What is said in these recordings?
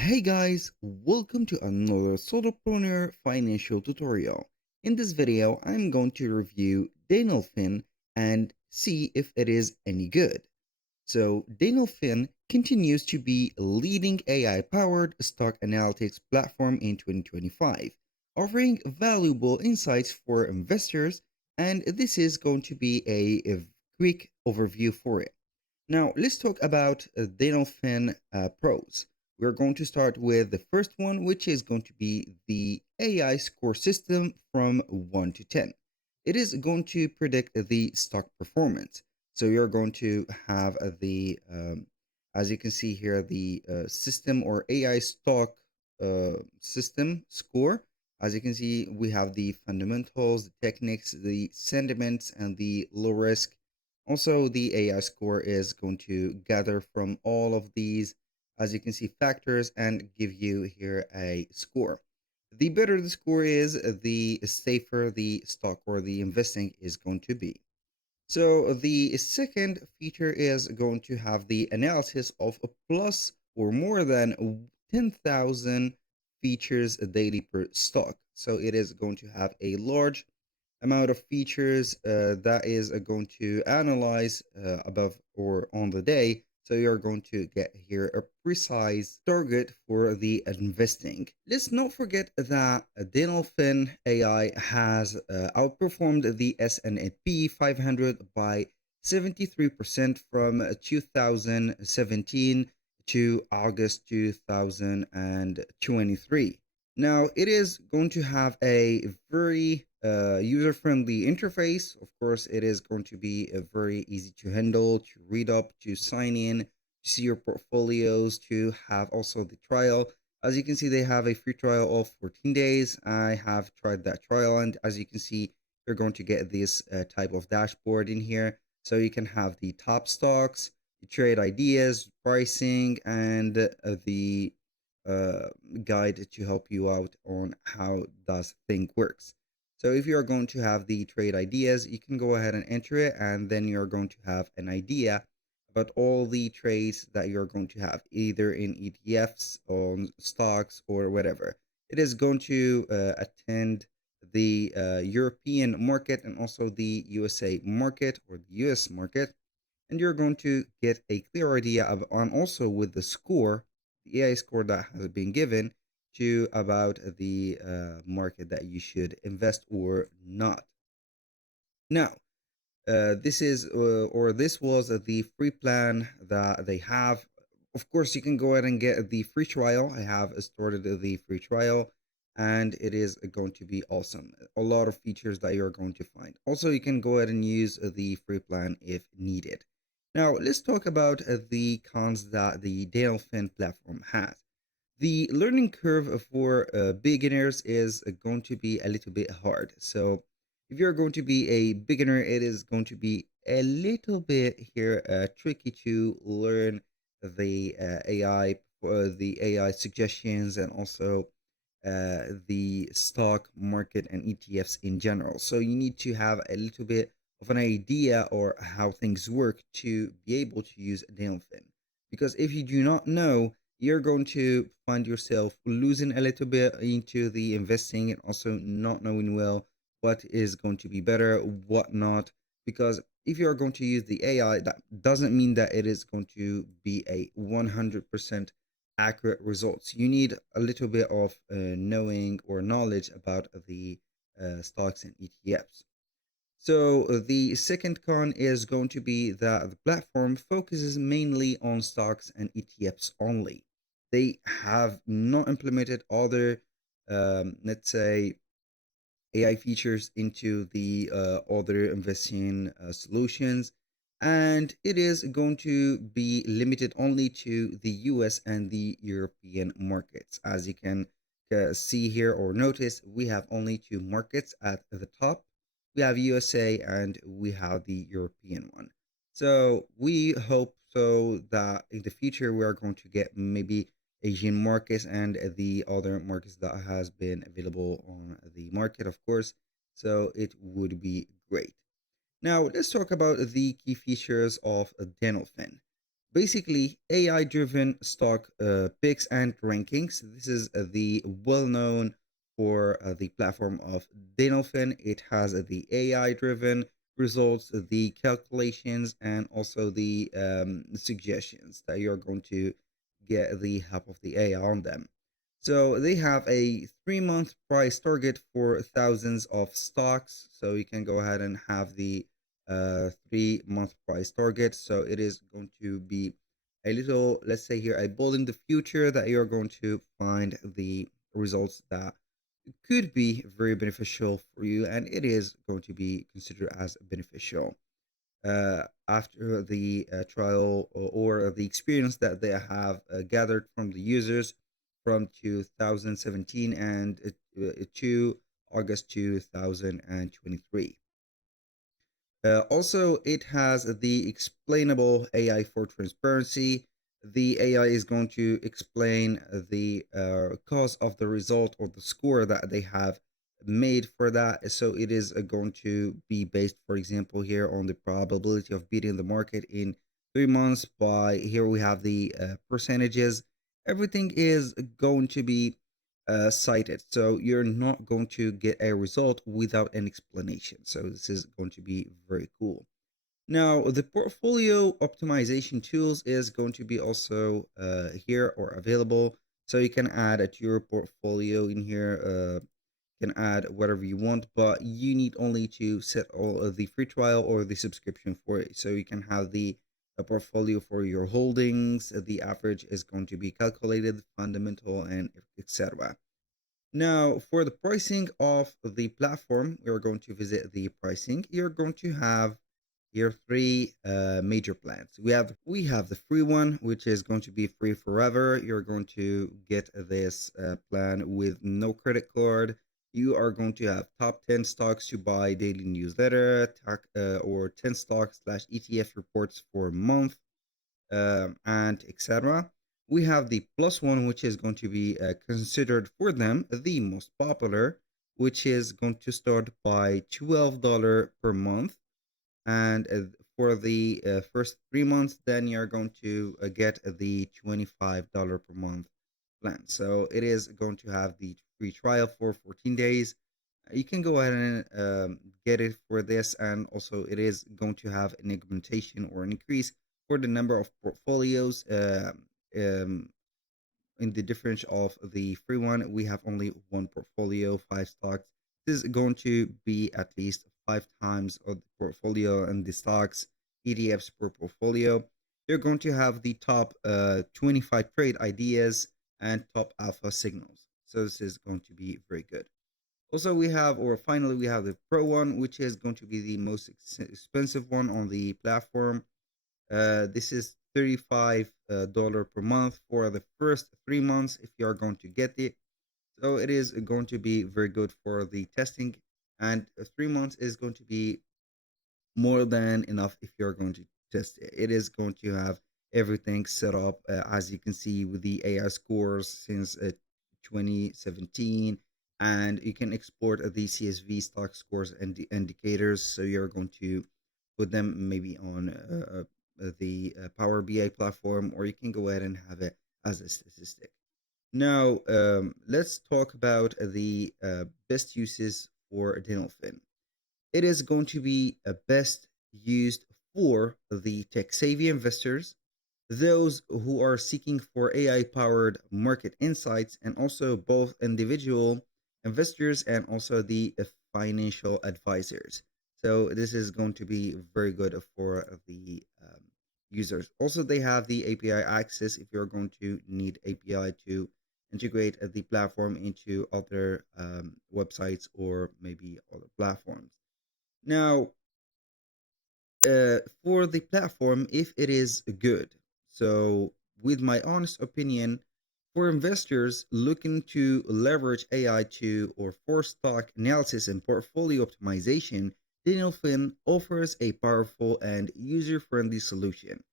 Hey guys, welcome to another solopreneur financial tutorial. In this video, I'm going to review Danelfin and see if it is any good. So, Danelfin continues to be a leading AI-powered stock analytics platform in 2025, offering valuable insights for investors, and this is going to be a quick overview for it. Now, let's talk about Danelfin pros. We're going to start with the first one, which is going to be the AI score system from 1 to 10. It is going to predict the stock performance. So you're going to have as you can see here, the system or AI stock system score. As you can see, we have the fundamentals, the techniques, the sentiments, and the low risk. Also, the AI score is going to gather from all of these, as you can see, factors and give you here a score. The better the score is, the safer the stock or the investing is going to be. So the second feature is going to have the analysis of a plus or more than 10,000 features daily per stock. So it is going to have a large amount of features that is going to analyze above or on the day. So you're going to get here a precise target for the investing. Let's not forget that Danelfin AI has outperformed the S&P 500 by 73% from 2017 to August 2023. Now, it is going to have a very user-friendly interface. Of course, it is going to be very easy to handle, to read up, to sign in, to see your portfolios, to have also the trial. As you can see, they have a free trial of 14 days. I have tried that trial, and as you can see, you're going to get this type of dashboard in here. So you can have the top stocks, the trade ideas, pricing, and the uh, guide to help you out on how does thing works. So if you're going to have the trade ideas, you can go ahead and enter it, and then you're going to have an idea about all the trades that you're going to have, either in ETFs, on stocks, or whatever. It is going to attend the European market and also the USA market or the US market, and you're going to get a clear idea of on also with the score, the AI score that has been given to about the market that you should invest or not. Now, this was the free plan that they have. Of course, you can go ahead and get the free trial. I have started the free trial, and it is going to be awesome. A lot of features that you're going to find. Also, you can go ahead and use the free plan if needed. Now, let's talk about the cons that the Danelfin platform has. The learning curve for beginners is going to be a little bit hard. So, if you're going to be a beginner, it is going to be a little bit here tricky to learn the AI suggestions, and also the stock market and ETFs in general. So you need to have a little bit of an idea or how things work to be able to use Danelfin. Because if you do not know, you're going to find yourself losing a little bit into the investing and also not knowing well what is going to be better, what not. Because if you're going to use the AI, that doesn't mean that it is going to be a 100% accurate results. You need a little bit of knowing or knowledge about the stocks and ETFs. So the second con is going to be that the platform focuses mainly on stocks and ETFs only. They have not implemented other, let's say, AI features into the other investing solutions, and it is going to be limited only to the US and the European markets. As you can see here or notice, we have only two markets at the top. We have USA and we have the European one. So we hope so that in the future we are going to get maybe Asian markets and the other markets that has been available on the market, of course. So it would be great. Now let's talk about the key features of Danelfin. Basically, AI driven stock picks and rankings. This is the well known for the platform of Danelfin. It has the AI driven results, the calculations, and also the suggestions that you're going to get the help of the AI on them. So they have a 3 month price target for thousands of stocks. So you can go ahead and have the 3 month price target. So it is going to be a little, let's say here, a ball in the future that you're going to find the results that could be very beneficial for you, and it is going to be considered as beneficial after the trial or the experience that they have gathered from the users from 2017 and to August 2023. Also, it has the explainable AI for transparency. The AI is going to explain the cause of the result or the score that they have made for that. So it is going to be based, for example, here on the probability of beating the market in 3 months. By here we have the percentages. Everything is going to be cited. So you're not going to get a result without an explanation. So this is going to be very cool. Now, the portfolio optimization tools is going to be also here or available. So you can add it to your portfolio in here. You can add whatever you want, but you need only to set all of the free trial or the subscription for it. So you can have the portfolio for your holdings. The average is going to be calculated, fundamental, and etc. Now, for the pricing of the platform, you're going to visit the pricing. You're going to have here three major plans. We have the free one, which is going to be free forever. You're going to get this plan with no credit card. You are going to have top 10 stocks to buy daily newsletter, or 10 stocks slash ETF reports for a month, and etc. We have the plus one, which is going to be considered for them the most popular, which is going to start by $12 per month. And for the first 3 months, then you're going to get the $25 per month plan. So it is going to have the free trial for 14 days. You can go ahead and get it for this, and also it is going to have an augmentation or an increase for the number of portfolios. Um, in the difference of the free one, we have only one portfolio, 5 stocks. This is going to be at least 5 times of the portfolio and the stocks, ETFs per portfolio. You're going to have the top 25 trade ideas and top alpha signals. So this is going to be very good. Also, finally, we have the Pro one, which is going to be the most expensive one on the platform. This is $35 per month for the first 3 months if you are going to get it. So it is going to be very good for the testing, and 3 months is going to be more than enough if you're going to test it. It is going to have everything set up, as you can see, with the AI scores since 2017, and you can export the CSV stock scores and the indicators. So you're going to put them maybe on the Power BI platform, or you can go ahead and have it as a statistic. Now, let's talk about the best uses for Danelfin. It is going to be best used for the tech savvy investors, those who are seeking for AI powered market insights, and also both individual investors and also the financial advisors. So this is going to be very good for the users. Also, they have the API access if you're going to need API to integrate the platform into other websites or maybe other platforms. Now, for the platform, if it is good, so with my honest opinion, for investors looking to leverage AI to or for stock analysis and portfolio optimization, Danelfin offers a powerful and user-friendly solution.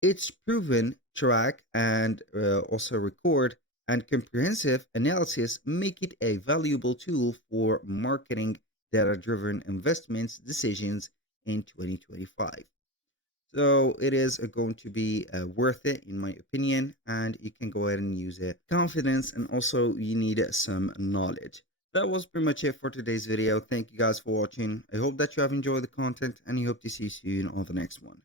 Its proven track and also record and comprehensive analysis make it a valuable tool for marketing data driven investments decisions in 2025. So it is going to be worth it, in my opinion, and you can go ahead and use it. Confidence, and also you need some knowledge. That was pretty much it for today's video. Thank you guys for watching. I hope that you have enjoyed the content, and I hope to see you soon on the next one.